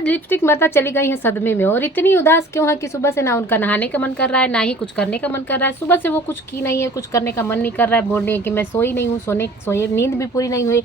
Lipstick माता चली गई है सदमे में, और इतनी उदास क्यों है कि सुबह से ना उनका नहाने का मन कर रहा है, ना ही कुछ करने का मन कर रहा है। सुबह से वो कुछ की नहीं है, कुछ करने का मन नहीं कर रहा है, बोल रही है कि मैं सोई नहीं हूँ, सोए नींद भी पूरी नहीं हुई।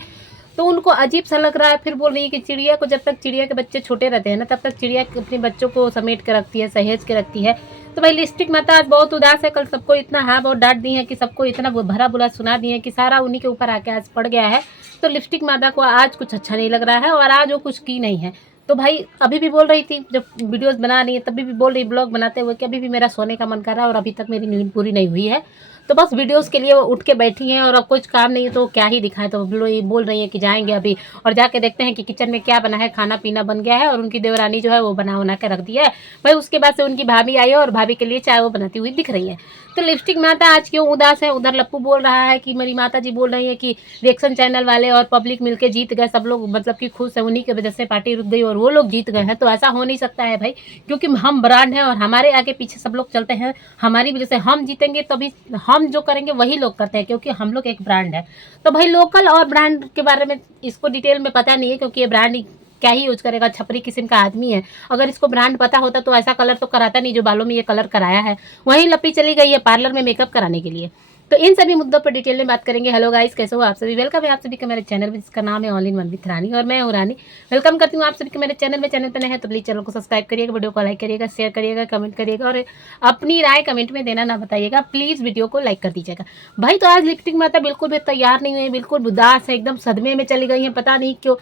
तो उनको अजीब सा लग रहा है। फिर बोल रही है कि चिड़िया को, जब तक चिड़िया के बच्चे छोटे रहते हैं ना, तब तक चिड़िया अपने बच्चों को समेट के रखती है, सहेज के रखती है। तो भाई लिपस्टिक माता आज बहुत उदास है। कल सबको इतना हाँ बहुत डांट दी है कि सबको इतना भरा बुरा सुना दिए कि सारा उन्हीं के ऊपर आके आज पड़ गया है। तो लिपस्टिक माता को आज कुछ अच्छा नहीं लग रहा है, और आज वो कुछ की नहीं है। तो भाई अभी भी बोल रही थी, जब वीडियोस बना रही है तभी भी बोल रही, ब्लॉग बनाते हुए, कि अभी भी मेरा सोने का मन कर रहा है और अभी तक मेरी नींद पूरी नहीं हुई है। तो बस वीडियोस के लिए वो उठ के बैठी हैं, और अब कुछ काम नहीं है तो क्या ही दिखाएं। तो बोल रही है कि जाएंगे अभी और जाके देखते हैं कि किचन में क्या बना है। खाना पीना बन गया है और उनकी देवरानी जो है वो बना के रख दिया है। भाई उसके बाद से उनकी भाभी आई है और भाभी के लिए चाय वो बनाती हुई दिख रही है। तो लिपस्टिक माता आज क्यों उदास है? उधर लप्पू बोल रहा है कि मेरी माता जी बोल रही है कि रिएक्शन चैनल वाले और पब्लिक मिलके जीत गए, सब लोग मतलब कि खुश है, उन्हीं की वजह से पार्टी रुक गई और वो लोग जीत गए हैं। तो ऐसा हो नहीं सकता है भाई, क्योंकि हम ब्रांड हैं और हमारे आगे पीछे सब लोग चलते हैं। हमारी वजह से हम जीतेंगे, तभी हम जो करेंगे वही लोग करते हैं, क्योंकि हम लोग एक ब्रांड है। तो भाई लोकल और ब्रांड के बारे में इसको डिटेल में पता नहीं है, क्योंकि ये ब्रांड क्या ही यूज करेगा, छपरी किस्म का आदमी है। अगर इसको ब्रांड पता होता तो ऐसा कलर तो कराता नहीं जो बालों में ये कलर कराया है। वहीं लप्पी चली गई है पार्लर में मेकअप कराने के लिए। तो इन सभी मुद्दों पर डिटेल में बात करेंगे। हेलो गाइस, कैसे हो आप सभी? वेलकम है आप सभी का मेरे चैनल में, जिसका नाम है ऑल इन वन विथ रानी, और मैं हूं रानी। वेलकम करती हूं आप सभी के मेरे चैनल में। चैनल पर नए हैं तो प्लीज चैनल को सब्सक्राइब करिएगा, वीडियो को लाइक करिएगा, शेयर करिएगा, कमेंट करिएगा, और अपनी राय कमेंट में देना ना बताइएगा। प्लीज वीडियो को लाइक कर दीजिएगा। भाई तो आज लिपस्टिक माता बिल्कुल भी तैयार नहीं हुई, बिल्कुल उदास है, एकदम सदमे में चली गई है। पता नहीं क्यों,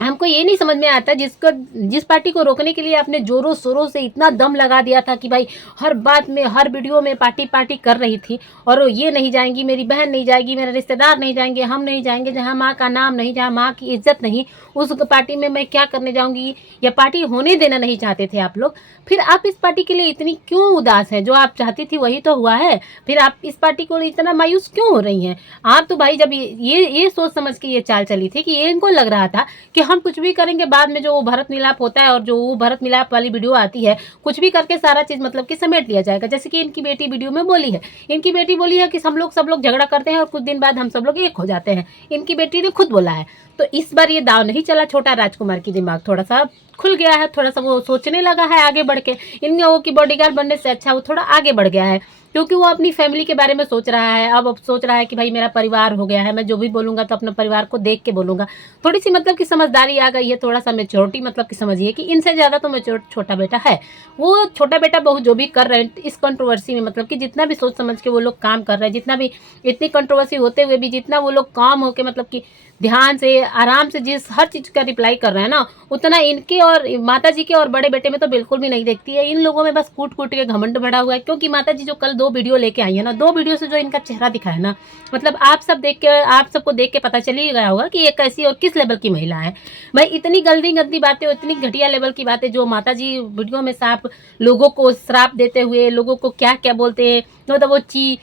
हमको ये नहीं समझ में आता जिस पार्टी को रोकने के लिए आपने जोरों शोरों से इतना दम लगा दिया था कि भाई हर बात में, हर वीडियो में पार्टी पार्टी कर रही थी, और ये नहीं जाएंगी, मेरी बहन नहीं जाएगी, मेरे रिश्तेदार नहीं जाएंगे, हम नहीं जाएंगे, जहाँ माँ का नाम नहीं, जहाँ माँ की इज्जत नहीं, उस पार्टी में मैं क्या करने जाऊँगी। या पार्टी होने देना नहीं चाहते थे आप लोग। फिर आप इस पार्टी के लिए इतनी क्यों उदास है? जो आप चाहती थी वही तो हुआ है। फिर आप इस पार्टी को इतना मायूस क्यों हो रही हैं? आप तो भाई जब ये सोच समझ के ये चाल चली थी कि ये इनको लग रहा था कि हम कुछ भी करेंगे, बाद में जो वो भरत मिलाप होता है और जो वो भरत मिलाप वाली वीडियो आती है, कुछ भी करके सारा चीज मतलब कि समेट लिया जाएगा। जैसे कि इनकी बेटी वीडियो में बोली है, इनकी बेटी बोली है कि सब लोग झगड़ा करते हैं और कुछ दिन बाद हम सब लोग एक हो जाते हैं। इनकी बेटी ने खुद बोला है। तो इस बार ये दाव नहीं चला। छोटा राजकुमार की दिमाग थोड़ा सा खुल गया है, थोड़ा सा वो सोचने लगा है आगे बढ़ के। इन लोगों की बॉडीगार्ड बनने से अच्छा वो थोड़ा आगे बढ़ गया है, क्योंकि वो अपनी फैमिली के बारे में सोच रहा है। अब सोच रहा है कि भाई मेरा परिवार हो गया है, मैं जो भी बोलूंगा तो अपने परिवार को देख के बोलूंगा। थोड़ी सी मतलब कि समझदारी आ गई है, थोड़ा सा मेच्योरिटी मतलब कि समझिए कि इनसे ज़्यादा तो मेच्योर छोटा बेटा है। वो छोटा बेटा बहू जो भी कर रहे हैं इस कंट्रोवर्सी में, मतलब कि जितना भी सोच समझ के वो लोग काम कर रहे हैं, जितना भी इतनी कंट्रोवर्सी होते हुए भी जितना वो लोग काम होके मतलब कि ध्यान से आराम से जिस हर चीज़ का रिप्लाई कर रहे हैं ना, उतना इनके और माता जी के और बड़े बेटे में तो बिल्कुल भी नहीं देखती है। इन लोगों में बस कूट कूट के घमंड बढ़ा हुआ है। क्योंकि माता जी जो कल 2 वीडियो लेके आई है ना, 2 वीडियो से जो इनका चेहरा दिखा है ना, मतलब आप सबको देख के पता चल ही गया होगा कि ये कैसी और किस लेवल की महिला है। भाई इतनी गंदी गंदी बातें, इतनी घटिया लेवल की बातें जो माता जी वीडियो में साफ लोगों को श्राप देते हुए, लोगों को क्या क्या बोलते हैं, मतलब वो ची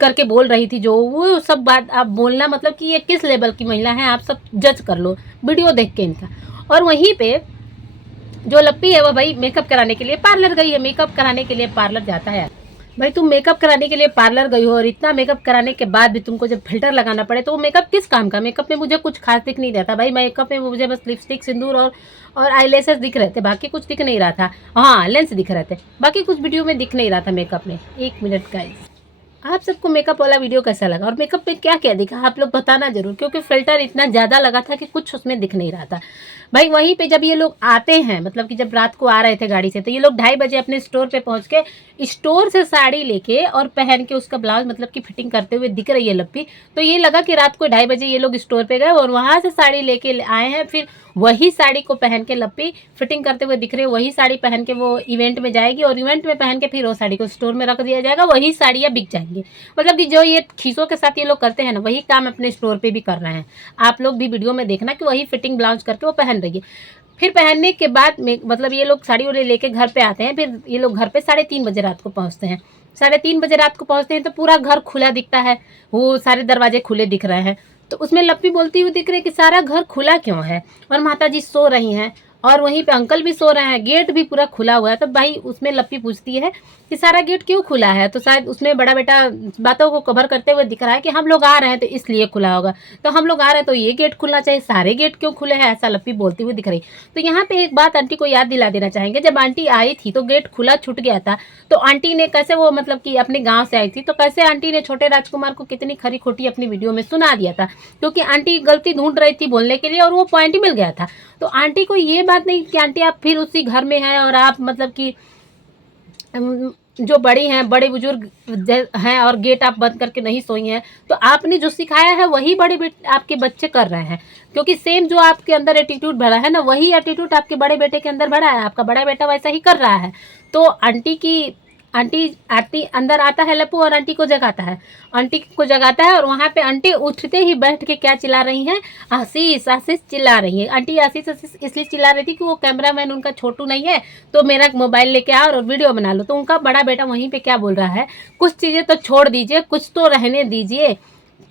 करके बोल रही थी, जो वो सब बात आप बोलना, मतलब कि ये किस लेवल की महिला है आप सब जज कर लो वीडियो देख के इनका। और वहीं पे जो लप्पी है वो भाई मेकअप कराने के लिए पार्लर गई है। मेकअप कराने के लिए पार्लर जाता है। भाई तुम मेकअप कराने के लिए पार्लर गई हो और इतना मेकअप कराने के बाद भी तुमको जब फिल्टर लगाना पड़े तो वो मेकअप किस काम का? मेकअप में मुझे कुछ खास दिख नहीं रहा था भाई। मेकअप में मुझे बस लिपस्टिक, सिंदूर और आईलैशेस दिख रहे थे, बाकी कुछ दिख नहीं रहा था। हाँ लेंस दिख रहे थे, बाकी कुछ वीडियो में दिख नहीं रहा था मेकअप में। 1 मिनट गाइस, आप सबको मेकअप वाला वीडियो कैसा लगा और मेकअप में क्या क्या दिखा आप लोग बताना जरूर, क्योंकि फिल्टर इतना ज़्यादा लगा था कि कुछ उसमें दिख नहीं रहा था। भाई वहीं पे जब ये लोग आते हैं, मतलब कि जब रात को आ रहे थे गाड़ी से, तो ये लोग 2:30 बजे अपने स्टोर पे पहुंच के स्टोर से साड़ी लेके और पहन के उसका ब्लाउज मतलब कि फिटिंग करते हुए दिख रही है लप्पी। तो ये लगा कि रात को 2:30 बजे ये लोग स्टोर पे गए और वहां से साड़ी लेके आए हैं। फिर वही साड़ी को पहन के लप्पी फिटिंग करते हुए दिख रही है। वही साड़ी पहन के वो इवेंट में जाएगी और इवेंट में पहन के फिर वो साड़ी को स्टोर में रख दिया जाएगा। वही साड़ियाँ बिक जाएंगी। मतलब कि जो ये खीसों के साथ ये लोग करते हैं ना, वही काम अपने स्टोर पे भी कर रहे हैं। आप लोग भी वीडियो में देखना कि वही फिटिंग ब्लाउज करके वो पहन रही है। फिर पहनने के बाद में मतलब ये लोग साड़ी वाड़ी लेके घर पे आते हैं। फिर ये लोग घर पे 3:30 बजे रात को पहुंचते हैं। 3:30 बजे रात को पहुंचते हैं तो पूरा घर खुला दिखता है, वो सारे दरवाजे खुले दिख रहे हैं। तो उसमें लप्पी बोलती हुई दिख रही है कि सारा घर खुला क्यों है और माता जी सो रही हैं। और वहीं पे अंकल भी सो रहे हैं, गेट भी पूरा खुला हुआ है। तो भाई उसमें लप्पी पूछती है कि सारा गेट क्यों खुला है, तो शायद उसमें बड़ा बेटा बातों को कवर करते हुए दिख रहा है कि हम लोग आ रहे हैं तो इसलिए खुला होगा, तो हम लोग आ रहे हैं तो ये गेट खुलना चाहिए, सारे गेट क्यों खुले हैं, ऐसा लप्पी बोलती हुई दिख रही। तो यहाँ पे एक बात आंटी को याद दिला देना चाहेंगे, जब आंटी आई थी तो गेट खुला छूट गया था, तो आंटी ने कैसे, वो मतलब कि अपने गाँव से आई थी, तो कैसे आंटी ने छोटे राजकुमार को कितनी खरी खोटी अपनी वीडियो में सुना दिया था, क्योंकि आंटी गलती ढूंढ रही थी बोलने के लिए और वो पॉइंट ही मिल गया था। तो आंटी को ये बात नहीं कि आंटी आप फिर उसी घर में हैं और आप मतलब कि जो बड़ी हैं, बड़े बुजुर्ग हैं और गेट आप बंद करके नहीं सोई हैं, तो आपने जो सिखाया है वही आपके बच्चे कर रहे हैं, क्योंकि सेम जो आपके अंदर एटीट्यूड भरा है ना, वही एटीट्यूड आपके बड़े बेटे के अंदर भरा है, आपका बड़ा बेटा वैसा ही कर रहा है। तो आंटी अंदर आता है लप्पू और आंटी को जगाता है, और वहाँ पे आंटी उठते ही बैठ के क्या चिल्ला रही हैं, आशीष आशीष चिल्ला रही है। आंटी आशीष आशीष इसलिए चिल्ला रही थी कि वो कैमरामैन उनका छोटू नहीं है, तो मेरा मोबाइल लेके आओ और वीडियो बना लो। तो उनका बड़ा बेटा वहीं पे क्या बोल रहा है, कुछ चीज़ें तो छोड़ दीजिए, कुछ तो रहने दीजिए,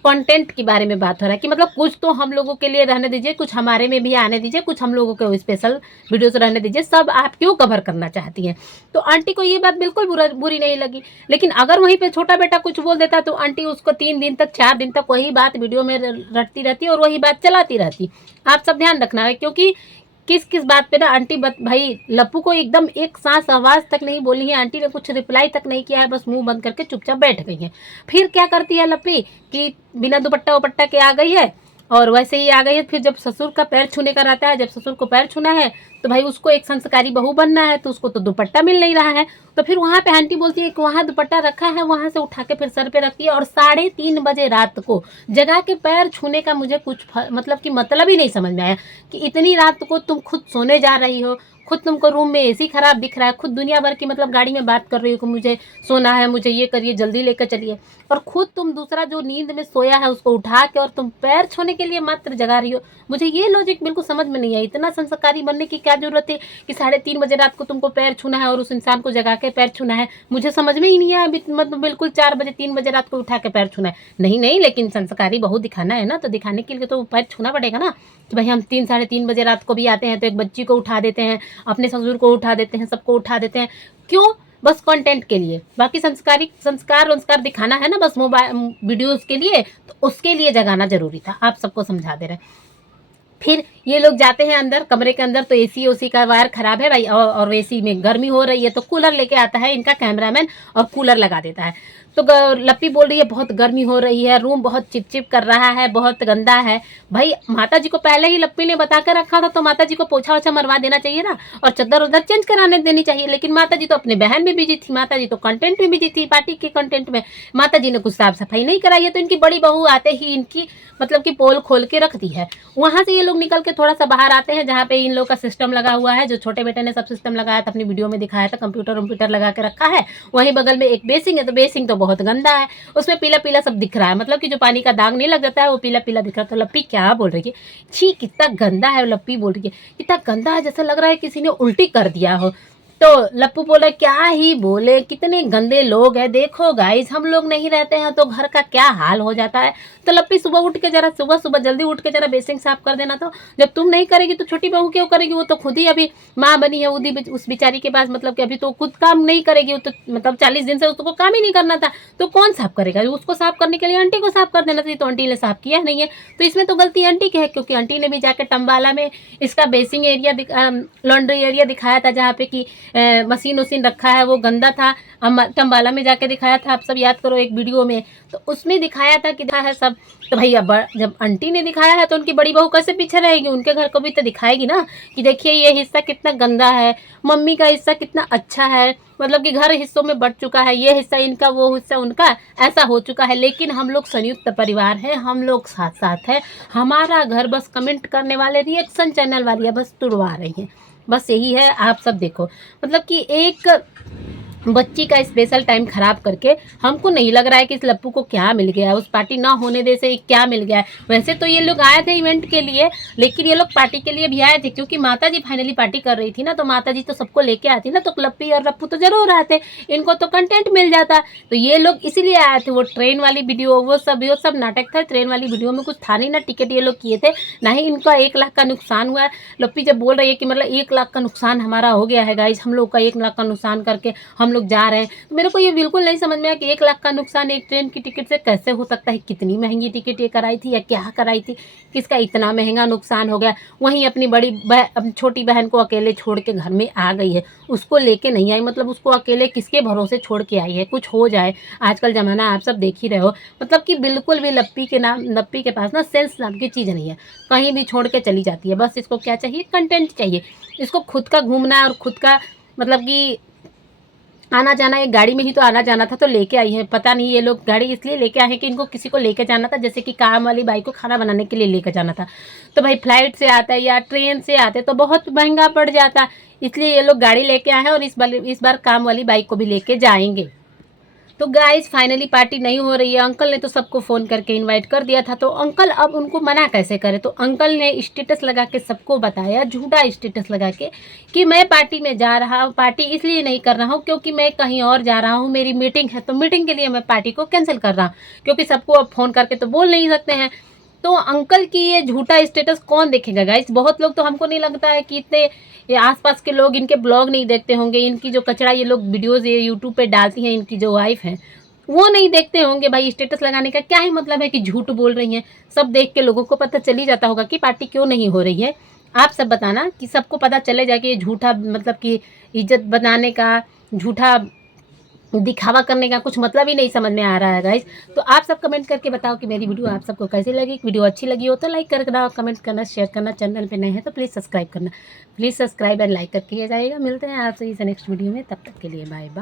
कंटेंट के बारे में बात हो रहा है कि मतलब कुछ तो हम लोगों के लिए रहने दीजिए, कुछ हमारे में भी आने दीजिए, कुछ हम लोगों के स्पेशल वीडियोस रहने दीजिए, सब आप क्यों कवर करना चाहती हैं। तो आंटी को ये बात बिल्कुल बुरी नहीं लगी, लेकिन अगर वहीं पे छोटा बेटा कुछ बोल देता तो आंटी उसको 3 दिन तक 4 दिन तक वही बात वीडियो में रटती रहती और वही बात चलाती रहती। आप सब ध्यान रखना है, क्योंकि किस किस बात पे ना आंटी भाई लप्पू को एकदम एक सांस आवाज तक नहीं बोली है, आंटी ने कुछ रिप्लाई तक नहीं किया है, बस मुंह बंद करके चुपचाप बैठ गई है। फिर क्या करती है लप्पी कि बिना दुपट्टा वपट्टा के आ गई है और वैसे ही आ गई है। फिर जब ससुर का पैर छूने का रहता है, जब ससुर को पैर छूना है तो भाई उसको एक संस्कारी बहू बनना है, तो उसको तो दुपट्टा मिल नहीं रहा है। तो फिर वहाँ पे आंटी बोलती है कि वहाँ दुपट्टा रखा है, वहाँ से उठा के फिर सर पे रखती है और 3:30 बजे रात को जगा के पैर छूने का मुझे कुछ मतलब कि मतलब ही नहीं समझ में आया कि इतनी रात को तुम खुद सोने जा रही हो, खुद तुमको रूम में एसी खराब दिख रहा है, खुद दुनिया भर की मतलब गाड़ी में बात कर रही हो कि मुझे सोना है, मुझे ये करिए, जल्दी लेकर चलिए, और खुद तुम दूसरा जो नींद में सोया है उसको उठा के और तुम पैर छूने के लिए मात्र जगा रही हो। मुझे ये लॉजिक बिल्कुल समझ में नहीं आई। इतना संस्कारी बनने की क्या जरूरत है कि 3:30 बजे रात को तुमको पैर छूना है और उस इंसान को जगा के पैर छूना है। मुझे समझ में ही नहीं आया, मतलब बिल्कुल 4 बजे 3 बजे रात को उठा के पैर छूना है। नहीं, लेकिन संस्कारी बहू दिखाना है ना, तो दिखाने के लिए तो पैर छूना पड़ेगा ना कि भाई हम 3-3:30 बजे रात को भी आते हैं तो एक बच्ची को उठा देते हैं, अपने ससुर को उठा देते हैं, सबको उठा देते हैं, क्यों? बस कंटेंट के लिए। बाकी संस्कार दिखाना है ना बस मोबाइल वीडियोस के लिए, तो उसके लिए जगाना जरूरी था। आप सबको समझा दे रहे हैं। फिर ये लोग जाते हैं अंदर, कमरे के अंदर, तो एसी का वायर खराब है भाई, और एसी में गर्मी हो रही है, तो कूलर लेके आता है इनका कैमरामैन और कूलर लगा देता है। तो लप्पी बोल रही है बहुत गर्मी हो रही है, रूम बहुत चिपचिप कर रहा है, बहुत गंदा है। भाई माता जी को पहले ही लप्पी ने बता कर रखा था, तो माता जी को पोछा वोछा मरवा देना चाहिए ना, और चद्दर उधर चेंज कराने देनी चाहिए। लेकिन माता जी तो अपने बहन में बिजी थी, माता जी तो कंटेंट में बिजी थी, पार्टी के कंटेंट में। माता जी ने कुछ साफ सफाई नहीं कराई है, तो इनकी बड़ी बहू आते ही इनकी मतलब कि पोल खोल के रख दी है। वहां से ये लोग निकल के थोड़ा सा बाहर आते हैं, जहाँ पे इन लोग का सिस्टम लगा हुआ है, जो छोटे बेटे ने सब सिस्टम लगाया था, अपनी वीडियो में दिखाया था, कंप्यूटर लगा के रखा है। वहीं बगल में एक बेसिंग है, तो बेसिंग तो बहुत गंदा है, उसमें पीला पीला सब दिख रहा है, मतलब कि जो पानी का दाग नहीं लग जाता है वो पीला पीला दिख रहा है। तो लप्पी क्या बोल रही है, छी कितना गंदा है, लप्पी बोल रही है कितना गंदा है, जैसा लग रहा है किसी ने उल्टी कर दिया हो। तो लप्पू बोले क्या ही बोले, कितने गंदे लोग हैं, देखो गाइस हम लोग नहीं रहते हैं तो घर का क्या हाल हो जाता है। तो लप्पी सुबह जल्दी उठ के जरा बेसिंग साफ कर देना। तो जब तुम नहीं करेगी तो छोटी बहू क्यों करेगी, वो तो खुद ही अभी माँ बनी है, उस बेचारी के पास मतलब कि अभी तो खुद काम नहीं करेगी, वो तो मतलब 40 दिन से उसको काम ही नहीं करना था, तो कौन साफ करेगा। उसको साफ करने के लिए आंटी को साफ कर देना चाहिए, तो आंटी ने साफ किया नहीं है। तो इसमें तो गलती आंटी की है, क्योंकि आंटी ने भी जाकर टम्बाला में इसका बेसिंग एरिया लॉन्ड्री एरिया दिखाया था, जहाँ पे कि मशीन वशीन रखा है वो गंदा था। टम्बाला में जाके दिखाया था, आप सब याद करो एक वीडियो में, तो उसमें दिखाया था कि है सब। तो भैया जब आंटी ने दिखाया है तो उनकी बड़ी बहू कैसे पीछे रहेगी, उनके घर को भी तो दिखाएगी ना कि देखिए ये हिस्सा कितना गंदा है, मम्मी का हिस्सा कितना अच्छा है, मतलब कि घर हिस्सों में बढ़ चुका है, ये हिस्सा इनका वो हिस्सा उनका, ऐसा हो चुका है। लेकिन हम लोग संयुक्त परिवार हैं, हम लोग साथ साथ हैं, हमारा घर बस कमेंट करने वाले रिएक्शन चैनल वाली है बस तुड़वा रही हैं, बस यही है। आप सब देखो मतलब कि एक बच्ची का स्पेशल टाइम खराब करके। हमको नहीं लग रहा है कि इस लप्पू को क्या मिल गया है, उस पार्टी ना होने दे से क्या मिल गया है। वैसे तो ये लोग आए थे इवेंट के लिए, लेकिन ये लोग पार्टी के लिए भी आए थे क्योंकि माता जी फाइनली पार्टी कर रही थी ना, तो माता जी तो सबको लेके आती ना, तो लप्पी और लप्पू तो जरूर आते, इनको तो कंटेंट मिल जाता। तो ये लोग इसीलिए आए थे। वो ट्रेन वाली वीडियो वो सब नाटक था। ट्रेन वाली वीडियो में कुछ था नहीं ना, टिकट ये लोग किए थे ना ही इनका 1 लाख का नुकसान हुआ है। लप्पी जब बोल रही है कि मतलब 1 लाख का नुकसान हमारा हो गया है गाइस, हम लोग का 1 लाख का नुकसान करके हम लोग जा रहे हैं, तो मेरे को ये बिल्कुल नहीं समझ में आया कि 1 लाख का नुकसान एक ट्रेन की टिकट से कैसे हो सकता है। कितनी महंगी टिकट ये कराई थी या क्या कराई थी, किसका इतना महंगा नुकसान हो गया। वहीं अपनी छोटी बहन को अकेले छोड़ के घर में आ गई है, उसको लेके नहीं आई, मतलब उसको अकेले किसके भरोसे छोड़ के आई है। कुछ हो जाए, आजकल ज़माना आप सब देख ही रहे हो, मतलब कि बिल्कुल भी लप्पी के पास ना सेंस नाम की चीज़ नहीं है, कहीं भी छोड़ के चली जाती है। बस इसको क्या चाहिए, कंटेंट चाहिए। इसको खुद का घूमना और खुद का मतलब कि आना जाना, एक गाड़ी में ही तो आना जाना था, तो लेके आई है। पता नहीं ये लोग गाड़ी इसलिए लेके आए हैं कि इनको किसी को लेके जाना था, जैसे कि काम वाली बाई को खाना बनाने के लिए लेके जाना था। तो भाई फ्लाइट से आता है या ट्रेन से आते तो बहुत महंगा पड़ जाता, इसलिए ये लोग गाड़ी लेके आए हैं और इस बार काम वाली बाइक को भी लेके जाएंगे। तो गाइस फाइनली पार्टी नहीं हो रही है। अंकल ने तो सबको फ़ोन करके इनवाइट कर दिया था, तो अंकल अब उनको मना कैसे करे। तो अंकल ने स्टेटस लगा के सबको बताया, झूठा स्टेटस लगा के, कि मैं पार्टी में जा रहा हूँ, पार्टी इसलिए नहीं कर रहा हूँ क्योंकि मैं कहीं और जा रहा हूँ, मेरी मीटिंग है, तो मीटिंग के लिए मैं पार्टी को कैंसिल कर रहा हूँ। क्योंकि सबको अब फ़ोन करके तो बोल नहीं सकते हैं। तो अंकल की ये झूठा स्टेटस कौन देखेगा गाइस। बहुत लोग तो, हमको नहीं लगता है कि इतने ये आसपास के लोग इनके ब्लॉग नहीं देखते होंगे। इनकी जो कचरा ये लोग वीडियोज़ ये यूट्यूब पे डालती हैं, इनकी जो वाइफ है वो नहीं देखते होंगे। भाई स्टेटस लगाने का क्या ही मतलब है कि झूठ बोल रही हैं। सब देख के लोगों को पता चल ही जाता होगा कि पार्टी क्यों नहीं हो रही है। आप सब बताना कि सबको पता चले जाए कि ये झूठा, मतलब कि इज्जत बनाने का, झूठा दिखावा करने का कुछ मतलब ही नहीं समझ में आ रहा है गाइस। तो आप सब कमेंट करके बताओ कि मेरी वीडियो आप सबको कैसी लगी। वीडियो अच्छी लगी हो तो लाइक करना, कमेंट करना, शेयर करना। चैनल पे नए हैं तो प्लीज़ सब्सक्राइब करना। प्लीज़ सब्सक्राइब एंड लाइक करके जाइएगा। मिलते हैं आपसे इस नेक्स्ट वीडियो में, तब तक के लिए बाय बाय।